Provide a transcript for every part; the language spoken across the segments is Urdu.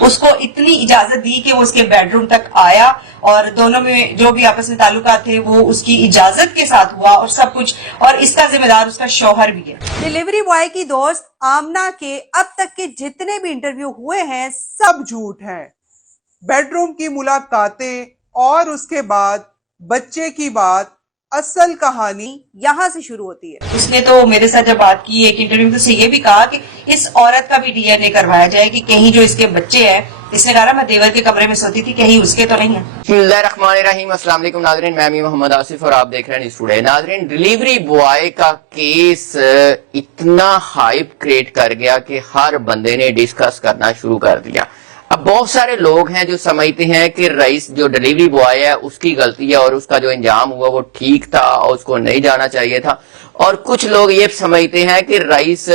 اس کو اتنی اجازت دی کہ وہ اس کے بیڈ روم تک آیا اور دونوں میں جو بھی آپس میں تعلقات تھے وہ اس کی اجازت کے ساتھ ہوا اور سب کچھ، اور اس کا ذمہ دار اس کا شوہر بھی ہے۔ ڈیلیوری بوائے کی دوست آمنہ کے اب تک کے جتنے بھی انٹرویو ہوئے ہیں سب جھوٹ ہیں۔ بیڈ روم کی ملاقاتیں اور اس کے بعد بچے کی بات، اصل کہانی یہاں سے شروع ہوتی ہے۔ اس نے تو میرے ساتھ جب بات کی ایک انٹرویو میں تو اسے یہ بھی کہا کہ اس عورت کا بھی ڈی این اے کروایا جائے کہ کہیں جو اس کے بچے ہیں، اس نے کہا میں دیور کے کمرے میں سوتی تھی، کہیں اس کے تو نہیں ہیں۔ بسم اللہ الرحمن الرحیم، السلام علیکم ناظرین، میں محمد آصف اور آپ دیکھ رہے ہیں نیوز ٹوڈے۔ ناظرین، ڈیلیوری بوائے کا کیس اتنا ہائپ کریٹ کر گیا کہ ہر بندے نے ڈسکس کرنا شروع کر دیا۔ اب بہت سارے لوگ ہیں جو سمجھتے ہیں کہ رئیس جو ڈیلیوری بوائے ہے اس کی غلطی ہے اور اس کا جو انجام ہوا وہ ٹھیک تھا اور اس کو نہیں جانا چاہیے تھا، اور کچھ لوگ یہ سمجھتے ہیں کہ رئیس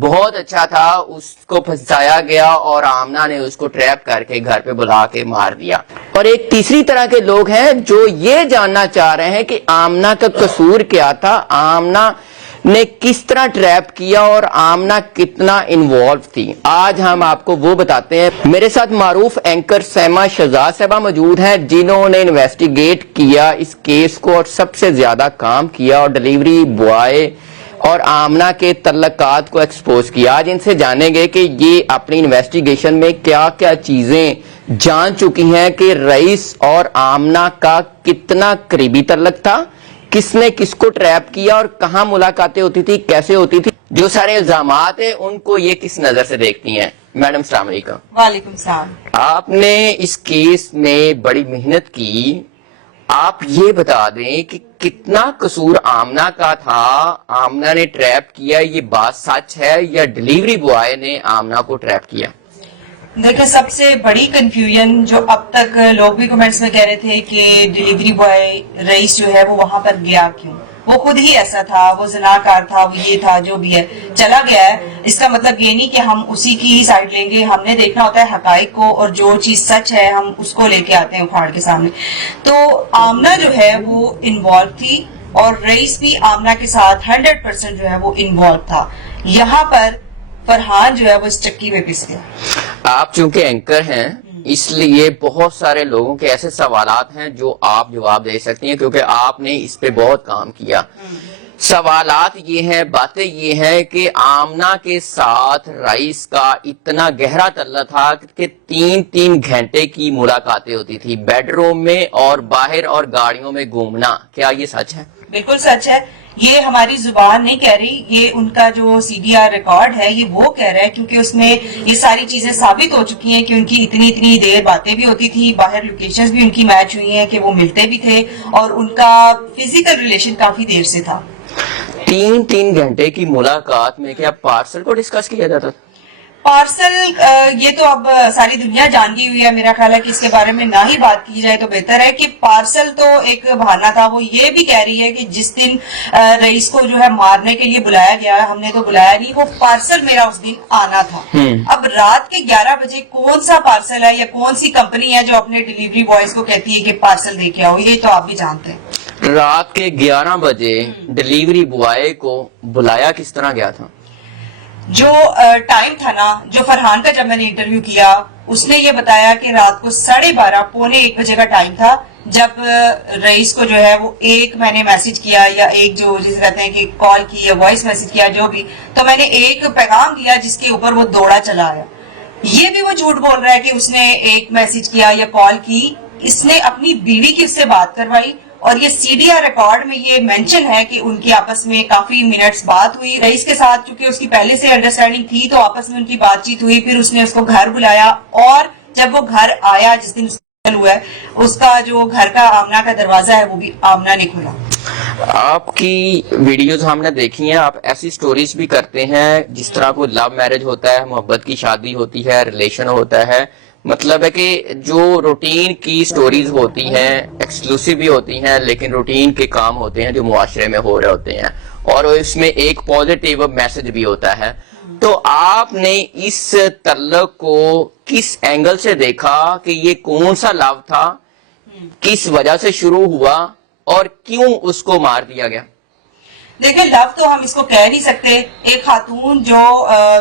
بہت اچھا تھا، اس کو پھنسایا گیا اور آمنہ نے اس کو ٹریپ کر کے گھر پہ بلا کے مار دیا۔ اور ایک تیسری طرح کے لوگ ہیں جو یہ جاننا چاہ رہے ہیں کہ آمنہ کا قصور کیا تھا، آمنہ نے کس طرح ٹریپ کیا اور آمنہ کتنا انوالو تھی۔ آج ہم آپ کو وہ بتاتے ہیں۔ میرے ساتھ معروف اینکر سیمہ شہزاد صاحبہ موجود ہیں جنہوں نے انویسٹیگیٹ کیا اس کیس کو اور سب سے زیادہ کام کیا اور ڈیلیوری بوائے اور آمنہ کے تعلقات کو ایکسپوز کیا۔ آج ان سے جانیں گے کہ یہ اپنی انویسٹیگیشن میں کیا کیا چیزیں جان چکی ہیں کہ رئیس اور آمنہ کا کتنا قریبی تعلق تھا، کس نے کس کو ٹریپ کیا اور کہاں ملاقاتیں ہوتی تھی، کیسے ہوتی تھی، جو سارے الزامات ہیں ان کو یہ کس نظر سے دیکھتی ہیں۔ میڈم السلام علیکم۔ وعلیکم السلام۔ آپ نے اس کیس میں بڑی محنت کی، آپ یہ بتا دیں کہ کتنا قصور آمنہ کا تھا، آمنہ نے ٹریپ کیا، یہ بات سچ ہے یا ڈیلیوری بوائے نے آمنہ کو ٹریپ کیا؟ دیکھیں، سب سے بڑی کنفیوژن جو اب تک لوگ بھی کمنٹس میں کہہ رہے تھے کہ ڈیلیوری بوائے رئیس جو ہے وہ وہاں پر گیا کیوں، وہ خود ہی ایسا تھا، وہ زناکار تھا، وہ یہ تھا، جو بھی ہے چلا گیا ہے، اس کا مطلب یہ نہیں کہ ہم اسی کی سائڈ لیں گے، ہم نے دیکھنا ہوتا ہے حقائق کو، اور جو چیز سچ ہے ہم اس کو لے کے آتے ہیں اکھاڑ کے سامنے۔ تو آمنہ جو ہے وہ انوالو تھی اور رئیس بھی آمنہ کے ساتھ 100% جو ہے وہ انوالو تھا۔ یہاں پر فرحان جو ہے وہ اس چکی میں پس گیا۔ آپ چونکہ اینکر ہیں اس لیے بہت سارے لوگوں کے ایسے سوالات ہیں جو آپ جواب دے سکتی ہیں کیونکہ آپ نے اس پہ بہت کام کیا۔ سوالات یہ ہیں، باتیں یہ ہیں کہ آمنہ کے ساتھ رئیس کا اتنا گہرا تعلق تھا کہ 3 گھنٹے کی ملاقاتیں ہوتی تھی بیڈ روم میں اور باہر اور گاڑیوں میں گھومنا۔ کیا یہ سچ ہے؟ بالکل سچ ہے، یہ ہماری زبان نہیں کہہ رہی، یہ ان کا جو CDR ریکارڈ ہے یہ وہ کہہ رہا ہے، کیونکہ اس میں یہ ساری چیزیں ثابت ہو چکی ہیں کہ ان کی اتنی دیر باتیں بھی ہوتی تھی، باہر لوکیشنز بھی ان کی میچ ہوئی ہیں کہ وہ ملتے بھی تھے اور ان کا فزیکل ریلیشن کافی دیر سے تھا۔ 3 گھنٹے کی ملاقات میں کیا پارسل کو ڈسکس کیا جاتا تھا؟ پارسل یہ تو اب ساری دنیا جان گئی ہوئی ہے، میرا خیال ہے کہ اس کے بارے میں نہ ہی بات کی جائے تو بہتر ہے۔ کہ پارسل تو ایک بہانہ تھا، وہ یہ بھی کہہ رہی ہے کہ جس دن رئیس کو جو ہے مارنے کے لیے بلایا گیا، ہم نے تو بلایا نہیں، وہ پارسل میرا اس دن آنا تھا۔ اب رات کے 11 بجے کون سا پارسل ہے یا کون سی کمپنی ہے جو اپنے ڈیلیوری بوائز کو کہتی ہے کہ پارسل دے کے آؤ، یہ تو آپ بھی جانتے ہیں۔ رات کے 11 بجے ڈیلیوری بوائے کو بلایا کس طرح گیا تھا؟ جو ٹائم تھا نا، جو فرحان کا جب میں نے انٹرویو کیا اس نے یہ بتایا کہ رات کو 12:30 پونے 1 بجے کا ٹائم تھا جب رئیس کو جو ہے وہ ایک میں نے میسج کیا یا ایک جو جسے کہتے ہیں کہ کال کی یا وائس میسج کیا جو بھی، تو میں نے ایک پیغام دیا جس کے اوپر وہ دوڑا چلا آیا۔ یہ بھی وہ جھوٹ بول رہا ہے کہ اس نے ایک میسج کیا یا کال کی، اس نے اپنی بیوی کی اس سے بات کروائی اور یہ CDR ریکارڈ میں یہ مینشن ہے کہ ان کی آپس میں کافی منٹس بات ہوئی رئیس کے ساتھ، چونکہ اس کی پہلے سے انڈرسٹینڈنگ تھی تو آپس میں ان کی بات چیت ہوئی، پھر اس نے اس کو گھر بلایا اور جب وہ گھر آیا جس دن ہوا ہے اس کا جو گھر کا آمنہ کا دروازہ ہے وہ بھی آمنہ نے کھولا۔ آپ کی ویڈیوز ہم نے دیکھی ہیں، آپ ایسی سٹوریز بھی کرتے ہیں جس طرح کوئی لو میرج ہوتا ہے، محبت کی شادی ہوتی ہے، ریلیشن ہوتا ہے، مطلب ہے کہ جو روٹین کی سٹوریز ہوتی ہیں ایکسکلوسیو بھی ہوتی ہیں لیکن روٹین کے کام ہوتے ہیں جو معاشرے میں ہو رہے ہوتے ہیں اور اس میں ایک پازیٹیو میسج بھی ہوتا ہے۔ تو آپ نے اس تعلق کو کس اینگل سے دیکھا کہ یہ کون سا لو تھا، کس وجہ سے شروع ہوا اور کیوں اس کو مار دیا گیا؟ دیکھیں لو تو ہم اس کو کہہ نہیں سکتے. ایک خاتون جو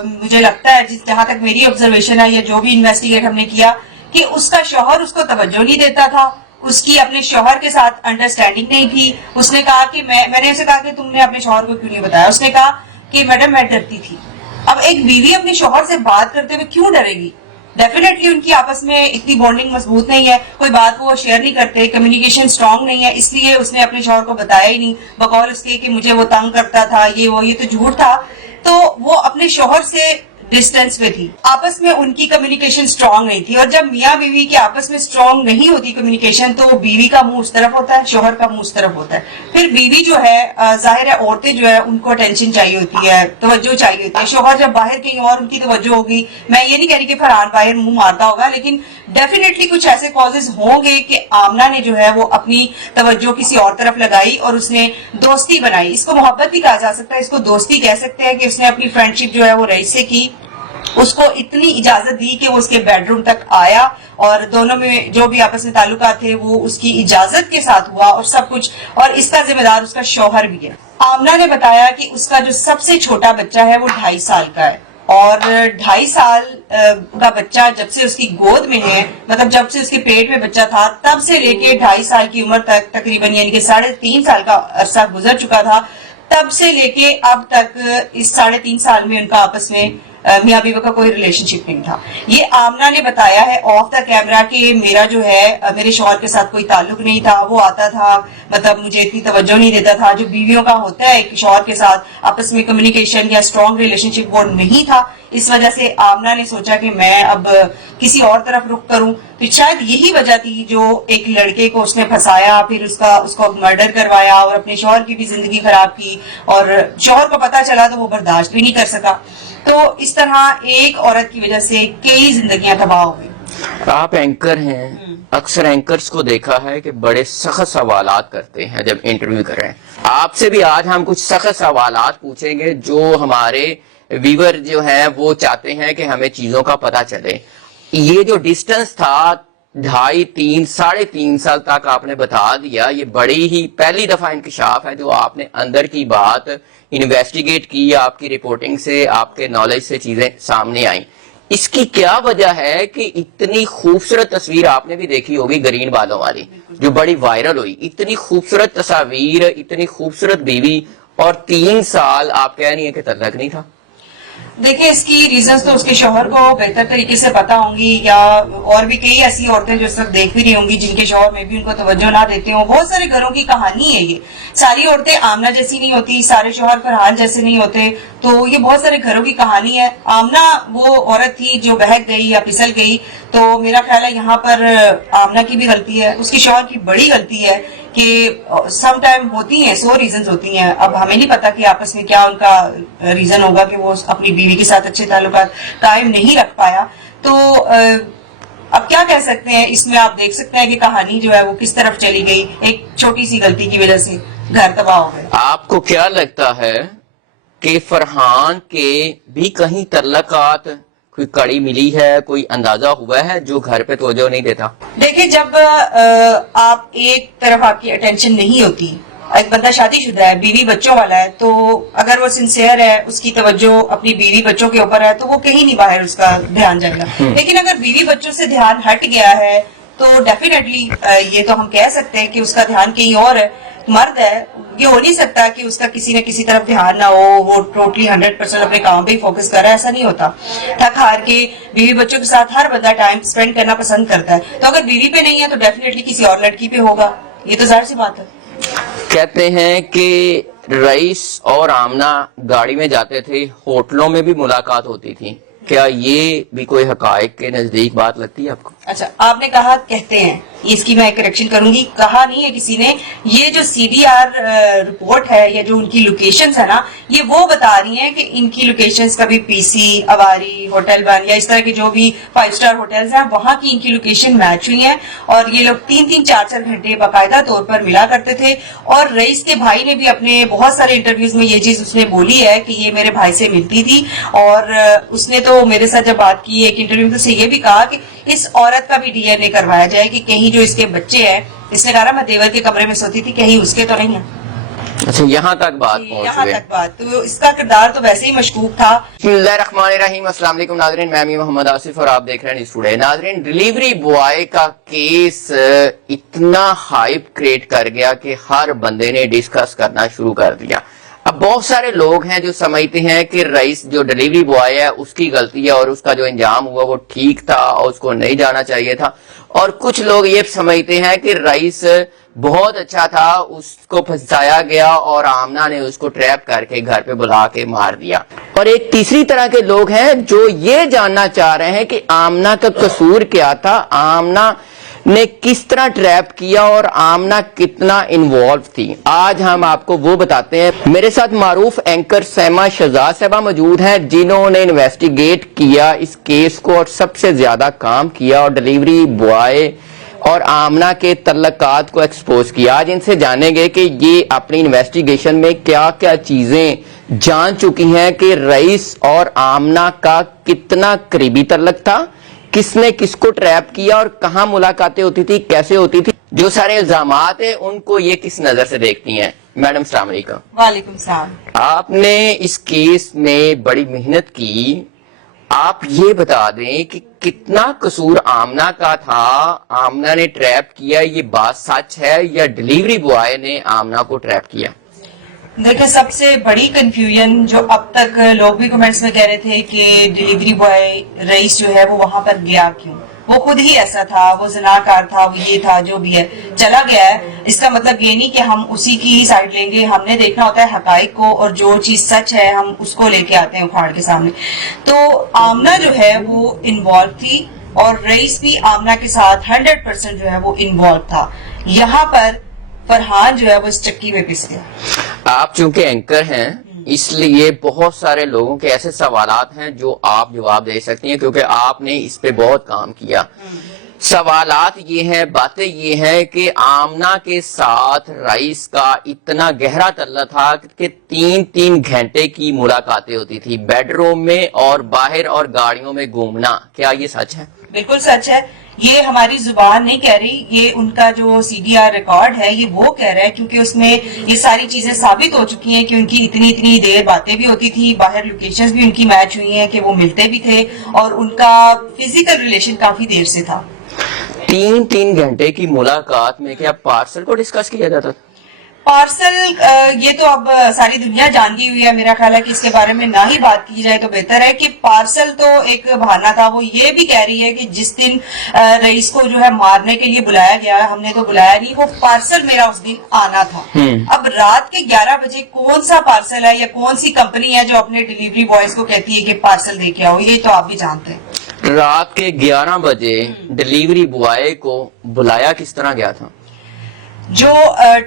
مجھے لگتا ہے جہاں تک میری آبزرویشن ہے یا جو بھی انویسٹیگیٹ ہم نے کیا کہ اس کا شوہر اس کو توجہ نہیں دیتا تھا, اس کی اپنے شوہر کے ساتھ انڈرسٹینڈنگ نہیں تھی. اس نے کہا کہ میں نے اسے کہا کہ تم نے اپنے شوہر کو کیوں نہیں بتایا؟ اس نے کہا کہ میڈم میں ڈرتی تھی. اب ایک بیوی اپنے شوہر سے بات کرتے ہوئے کیوں ڈرے گی؟ ڈیفینیٹلی ان کی آپس میں اتنی بانڈنگ مضبوط نہیں ہے, کوئی بات وہ شیئر نہیں کرتے, کمیونیکیشن اسٹرانگ نہیں ہے, اس لیے اس نے اپنے شوہر کو بتایا ہی نہیں. بقول اس کے کہ مجھے وہ تنگ کرتا تھا, یہ تو جھوٹ تھا. تو وہ اپنے شوہر سے ڈسٹینس پہ تھی, آپس میں ان کی کمیونیکیشن اسٹرانگ نہیں تھی. اور جب میاں بیوی کے آپس میں اسٹرانگ نہیں ہوتی کمیونیکیشن تو بیوی کا منہ اس طرف ہوتا ہے, شوہر کا منہ اس طرف ہوتا ہے. پھر بیوی جو ہے ظاہر ہے عورتیں جو ہے ان کو اٹینشن چاہیے ہوتی ہے, توجہ چاہیے ہوتی ہے. شوہر جب باہر کہیں اور ان کی توجہ ہوگی, میں یہ نہیں کہہ رہی کہ فرحان باہر منہ مارتا ہوگا, لیکن ڈیفینیٹلی کچھ ایسے کازز ہوں گے کہ آمنہ نے جو ہے وہ اپنی توجہ کسی اور طرف لگائی اور اس نے دوستی بنائی. اس کو محبت بھی کہا جا سکتا ہے, اس کو دوستی کہہ سکتے ہیں کہ اس نے اپنی فرینڈشپ جو ہے وہ رئیس سے کی, اس کو اتنی اجازت دی کہ وہ اس کے بیڈ روم تک آیا اور دونوں میں جو بھی آپس میں تعلقات تھے وہ اس کی اجازت کے ساتھ ہوا اور سب کچھ. اور اس کا ذمہ دار اس کا شوہر بھی ہے. آمنہ نے بتایا کہ اس کا جو سب سے چھوٹا بچہ ہے وہ 2.5 سال کا ہے, اور 2.5 سال کا بچہ جب سے اس کی گود میں ہے, مطلب جب سے اس کے پیٹ میں بچہ تھا تب سے لے کے 2.5 سال کی عمر تک, تقریباً یعنی کہ 3.5 سال کا عرصہ گزر چکا تھا, تب سے لے کے اب تک اس 3.5 سال میں ان کا آپس میں میاں بیوی کا کوئی ریلیشن شپ نہیں تھا. یہ آمنہ نے بتایا ہے آف دا کیمرہ کہ میرا جو ہے میرے شوہر کے ساتھ کوئی تعلق نہیں تھا, وہ آتا تھا مطلب مجھے اتنی توجہ نہیں دیتا تھا. جو بیویوں کا ہوتا ہے کہ شوہر کے ساتھ آپس میں کمیونیکیشن یا اسٹرانگ ریلیشن شپ وہ نہیں تھا. اس وجہ سے آمنہ نے سوچا کہ میں اب کسی اور طرف رخ کروں. تو شاید یہی وجہ تھی جو ایک لڑکے کو اس نے پھنسایا, پھر اس کو مرڈر کروایا اور اپنے شوہر کی بھی زندگی خراب کی, اور شوہر کو پتا چلا تو وہ برداشت بھی نہیں کر سکا. تو اس طرح ایک عورت کی وجہ سے کئی زندگیاں تباہ ہو گئی. آپ اینکر ہیں, اکثر اینکرز کو دیکھا ہے کہ بڑے سخت سوالات کرتے ہیں جب انٹرویو کر رہے ہیں. آپ سے بھی آج ہم کچھ سخت سوالات پوچھیں گے جو ہمارے ویور جو ہیں وہ چاہتے ہیں کہ ہمیں چیزوں کا پتہ چلے. یہ جو ڈسٹنس تھا 2.5 3.5 سال تک آپ نے بتا دیا, یہ بڑی ہی پہلی دفعہ انکشاف ہے جو آپ نے اندر کی بات انویسٹیگیٹ کی, آپ کی رپورٹنگ سے, آپ کے نالج سے چیزیں سامنے آئیں. اس کی کیا وجہ ہے کہ اتنی خوبصورت تصویر آپ نے بھی دیکھی ہوگی گرین بالوں والی جو بڑی وائرل ہوئی, اتنی خوبصورت تصاویر, اتنی خوبصورت بیوی, اور 3 سال آپ کہہ رہی ہیں کہ تعلق نہیں تھا؟ دیکھیں اس کی ریزنز تو اس کے شوہر کو بہتر طریقے سے پتا ہوں گی, یا اور بھی کئی ایسی عورتیں جو اس وقت دیکھ بھی رہی ہوں گی جن کے شوہر میں بھی ان کو توجہ نہ دیتے ہوں. بہت سارے گھروں کی کہانی ہے یہ. ساری عورتیں آمنہ جیسی نہیں ہوتی, سارے شوہر فرحان جیسے نہیں ہوتے, تو یہ بہت سارے گھروں کی کہانی ہے. آمنہ وہ عورت تھی جو بہک گئی یا پھسل گئی, تو میرا خیال ہے یہاں پر آمنہ کی بھی غلطی ہے, اس کی شوہر کی بڑی غلطی ہے کہ سم ٹائم ہوتی ہیں 100 ریزنز ہوتی ہیں. اب ہمیں نہیں پتا کہ آپس میں کیا ان کا ریزن ہوگا کہ وہ اپنی بیوی کے ساتھ اچھے تعلقات قائم نہیں رکھ پایا. تو اب کیا کہہ سکتے ہیں اس میں, آپ دیکھ سکتے ہیں کہ کہانی جو ہے وہ کس طرف چلی گئی. ایک چھوٹی سی غلطی کی وجہ سے گھر تباہ ہو گئے. آپ کو کیا لگتا ہے کہ فرحان کے بھی کہیں تعلقات کوئی کڑی ملی ہے, کوئی اندازہ ہوا ہے جو گھر پہ توجہ نہیں دیتا؟ دیکھیں جب آپ ایک طرف آپ کی اٹینشن نہیں ہوتی, ایک بندہ شادی شدہ ہے, بیوی بچوں والا ہے, تو اگر وہ سنسیئر ہے, اس کی توجہ اپنی بیوی بچوں کے اوپر ہے, تو وہ کہیں نہیں باہر اس کا دھیان جائے گا. لیکن اگر بیوی بچوں سے دھیان ہٹ گیا ہے تو ڈیفینیٹلی یہ تو ہم کہہ سکتے ہیں کہ اس کا دھیان کہیں اور ہے. مرد ہے, یہ ہو نہیں سکتا کہ اس کا کسی نہ کسی طرف دھیان نہ ہو, وہ ٹوٹلی 100% اپنے کام پہ ہی فوکس کر رہا ہے, ایسا نہیں ہوتا. تھک ہار کے بیوی بچوں کے ساتھ ہر بندہ ٹائم سپینڈ کرنا پسند کرتا ہے, تو اگر بیوی پہ نہیں ہے تو ڈیفینیٹلی کسی اور لڑکی پہ ہوگا, یہ تو ظاہر سی بات ہے. کہتے ہیں کہ رئیس اور آمنہ گاڑی میں جاتے تھے, ہوٹلوں میں بھی ملاقات ہوتی تھی, کیا یہ بھی کوئی حقائق کے نزدیک بات لگتی ہے آپ کو؟ اچھا, آپ نے کہا کہتے ہیں, اس کی میں کریکشن کروں گی, کہا نہیں ہے کسی نے. یہ جو CDR رپورٹ ہے یا جو ان کی لوکیشنز ہے نا, یہ وہ بتا رہی ہیں کہ ان کی لوکیشنز کبھی PC, اواری, ہوٹل بن یا اس طرح کے جو بھی 5 اسٹار ہوٹلز ہیں وہاں کی ان کی لوکیشن میچ ہوئی ہیں, اور یہ لوگ 3-3 4-4 گھنٹے باقاعدہ طور پر ملا کرتے تھے. اور رئیس کے بھائی نے بھی اپنے بہت سارے انٹرویوز میں یہ چیز اس نے بولی ہے کہ یہ میرے بھائی سے ملتی تھی, اور اس نے تو میرے ساتھ جب بات کی ایک انٹرویو میں, تو یہ بھی کہا کہ اس عورت کا بھی DNA کروایا جائے کہ کہیں جو اس کے بچے ہیں, اس نے کہا میں دیور کے کمرے میں سوتی تھی, کہیں اس کے تو نہیں ہے. اچھا یہاں تک بات پہنچ یہاں گئی. تک بات. تو اس کا کردار تو ویسے ہی مشکوک تھا. بسم اللہ الرحمن الرحیم. السلام علیکم ناظرین, میں امین محمد آصف اور آپ دیکھ رہے ہیں نیوز ٹوڈے. ناظرین, ڈیلیوری بوائے کا کیس اتنا ہائپ کریٹ کر گیا کہ ہر بندے نے ڈسکس کرنا شروع کر دیا. اب بہت سارے لوگ ہیں جو سمجھتے ہیں کہ رئیس جو ڈیلیوری بوائے ہے اس کی غلطی ہے اور اس کا جو انجام ہوا وہ ٹھیک تھا اور اس کو نہیں جانا چاہیے تھا, اور کچھ لوگ یہ سمجھتے ہیں کہ رئیس بہت اچھا تھا, اس کو پھنسایا گیا اور آمنہ نے اس کو ٹریپ کر کے گھر پہ بلا کے مار دیا. اور ایک تیسری طرح کے لوگ ہیں جو یہ جاننا چاہ رہے ہیں کہ آمنہ کا قصور کیا تھا, آمنہ نے کس طرح ٹریپ کیا اور آمنہ کتنا انوالو تھی. آج ہم آپ کو وہ بتاتے ہیں. میرے ساتھ معروف اینکر سیما شہزاد صاحبہ موجود ہیں جنہوں نے انویسٹیگیٹ کیا اس کیس کو اور سب سے زیادہ کام کیا اور ڈیلیوری بوائے اور آمنہ کے تعلقات کو ایکسپوز کیا. آج ان سے جانیں گے کہ یہ اپنی انویسٹیگیشن میں کیا کیا چیزیں جان چکی ہیں کہ رئیس اور آمنہ کا کتنا قریبی تعلق تھا, کس نے کس کو ٹریپ کیا اور کہاں ملاقاتیں ہوتی تھی, کیسے ہوتی تھی. جو سارے الزامات ہیں ان کو یہ کس نظر سے دیکھتی ہیں. میڈم السلام علیکم. وعلیکم السلام. آپ نے اس کیس میں بڑی محنت کی, آپ یہ بتا دیں کہ کتنا قصور آمنہ کا تھا, آمنہ نے ٹریپ کیا, یہ بات سچ ہے یا ڈیلیوری بوائے نے آمنہ کو ٹریپ کیا؟ دیکھیں, سب سے بڑی کنفیوژن جو اب تک لوگ بھی کمنٹس میں کہہ رہے تھے کہ ڈیلیوری بوائے رئیس جو ہے وہ وہاں پر گیا کیوں, وہ خود ہی ایسا تھا, وہ زناکار تھا, وہ یہ تھا, جو بھی ہے چلا گیا ہے. اس کا مطلب یہ نہیں کہ ہم اسی کی ہی سائڈ لیں گے, ہم نے دیکھنا ہوتا ہے حقائق کو, اور جو چیز سچ ہے ہم اس کو لے کے آتے ہیں اکھاڑ کے سامنے. تو آمنہ جو ہے وہ انوالو تھی اور رئیس بھی آمنہ کے ساتھ 100% جو ہے وہ انوالو تھا. یہاں پر فرحان جو ہے وہ اس چکی میں پس گیا. آپ چونکہ اینکر ہیں اس لیے بہت سارے لوگوں کے ایسے سوالات ہیں جو آپ جواب دے سکتی ہیں کیونکہ آپ نے اس پہ بہت کام کیا. سوالات یہ ہیں, باتیں یہ ہیں کہ آمنہ کے ساتھ رئیس کا اتنا گہرا تعلق تھا کہ 3 گھنٹے کی ملاقاتیں ہوتی تھی بیڈ روم میں اور باہر اور گاڑیوں میں گھومنا. کیا یہ سچ ہے؟ بالکل سچ ہے. یہ ہماری زبان نہیں کہہ رہی, یہ ان کا جو CDR ریکارڈ ہے یہ وہ کہہ رہا ہے, کیونکہ اس میں یہ ساری چیزیں ثابت ہو چکی ہیں کہ ان کی اتنی دیر باتیں بھی ہوتی تھی, باہر لوکیشنز بھی ان کی میچ ہوئی ہیں کہ وہ ملتے بھی تھے اور ان کا فزیکل ریلیشن کافی دیر سے تھا. 3 گھنٹے کی ملاقات میں کیا پارسل کو ڈسکس کیا جاتا تھا؟ پارسل یہ تو اب ساری دنیا جان گئی ہوئی ہے, میرا خیال ہے کہ اس کے بارے میں نہ ہی بات کی جائے تو بہتر ہے. کہ پارسل تو ایک بہانہ تھا. وہ یہ بھی کہہ رہی ہے کہ جس دن رئیس کو جو ہے مارنے کے لیے بلایا گیا, ہم نے تو بلایا نہیں, وہ پارسل میرا اس دن آنا تھا. اب رات کے 11 بجے کون سا پارسل ہے یا کون سی کمپنی ہے جو اپنے ڈیلیوری بوائز کو کہتی ہے کہ پارسل دے کے آؤ, یہ تو آپ بھی جانتے ہیں. رات کے 11 بجے ڈیلیوری بوائے کو بلایا کس طرح گیا تھا؟ جو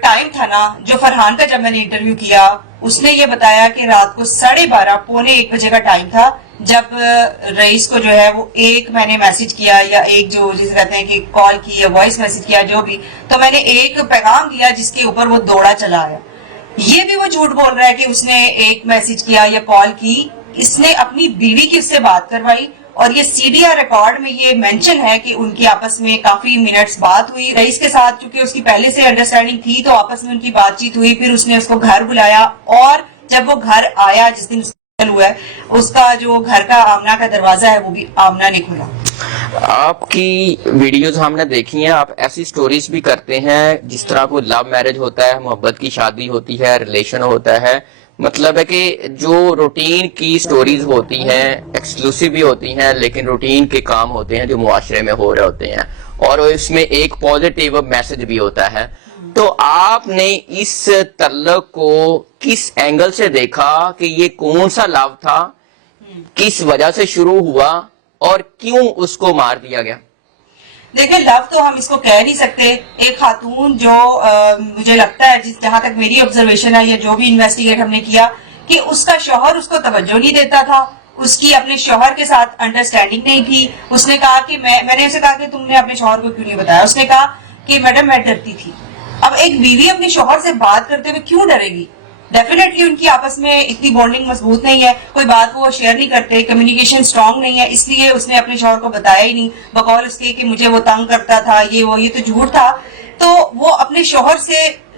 ٹائم تھا نا, جو فرحان کا جب میں نے انٹرویو کیا اس نے یہ بتایا کہ رات کو 12:30 پونے 1 بجے کا ٹائم تھا جب رئیس کو جو ہے وہ میں نے میسج کیا یا ایک جو جسے کہتے ہیں کہ کال کی یا وائس میسج کیا, جو بھی, تو میں نے ایک پیغام دیا جس کے اوپر وہ دوڑا چلا آیا. یہ بھی وہ جھوٹ بول رہا ہے کہ اس نے ایک میسج کیا یا کال کی, اس نے اپنی بیوی کی اس سے بات کروائی اور یہ CDR ریکارڈ میں یہ مینشن ہے کہ ان کی آپس میں کافی منٹس بات ہوئی رئیس کے ساتھ, چونکہ اس کی پہلے سے انڈرسٹینڈنگ تھی تو آپس میں ان کی بات چیت ہوئی. پھر اس نے اس کو گھر بلایا اور جب وہ گھر آیا جس دن ہوا ہے, اس کا جو گھر کا آمنہ کا دروازہ ہے وہ بھی آمنہ نے کھولا. آپ کی ویڈیوز ہم نے دیکھی ہیں, آپ ایسی سٹوریز بھی کرتے ہیں جس طرح کوئی لو میرج ہوتا ہے, محبت کی شادی ہوتی ہے, ریلیشن ہوتا ہے. مطلب ہے کہ جو روٹین کی سٹوریز ہوتی ہیں ایکسکلوسیو بھی ہوتی ہیں لیکن روٹین کے کام ہوتے ہیں جو معاشرے میں ہو رہے ہوتے ہیں اور اس میں ایک پازیٹیو میسج بھی ہوتا ہے. تو آپ نے اس تعلق کو کس اینگل سے دیکھا کہ یہ کون سا لو تھا, کس وجہ سے شروع ہوا اور کیوں اس کو مار دیا گیا؟ دیکھیں, لو تو ہم اس کو کہہ نہیں سکتے. ایک خاتون جو مجھے لگتا ہے جہاں تک میری آبزرویشن ہے یا جو بھی انویسٹیگیٹ ہم نے کیا, کہ اس کا شوہر اس کو توجہ نہیں دیتا تھا, اس کی اپنے شوہر کے ساتھ انڈرسٹینڈنگ نہیں تھی. اس نے کہا کہ میں نے اسے کہا کہ تم نے اپنے شوہر کو کیوں نہیں بتایا, اس نے کہا کہ میڈم میں ڈرتی تھی. اب ایک بیوی اپنے شوہر سے بات کرتے ہوئے کیوں ڈرے گی؟ ڈیفینیٹلی ان کی آپس میں اتنی بانڈنگ مضبوط نہیں ہے, کوئی بات وہ شیئر نہیں کرتے, کمیونیکیشن سٹرونگ نہیں ہے, اس لیے اس نے اپنے شوہر کو بتایا ہی نہیں. بقول اس کے کہ مجھے وہ تنگ کرتا تھا, یہ تو جھوٹ تھا. تو وہ اپنے شوہر سے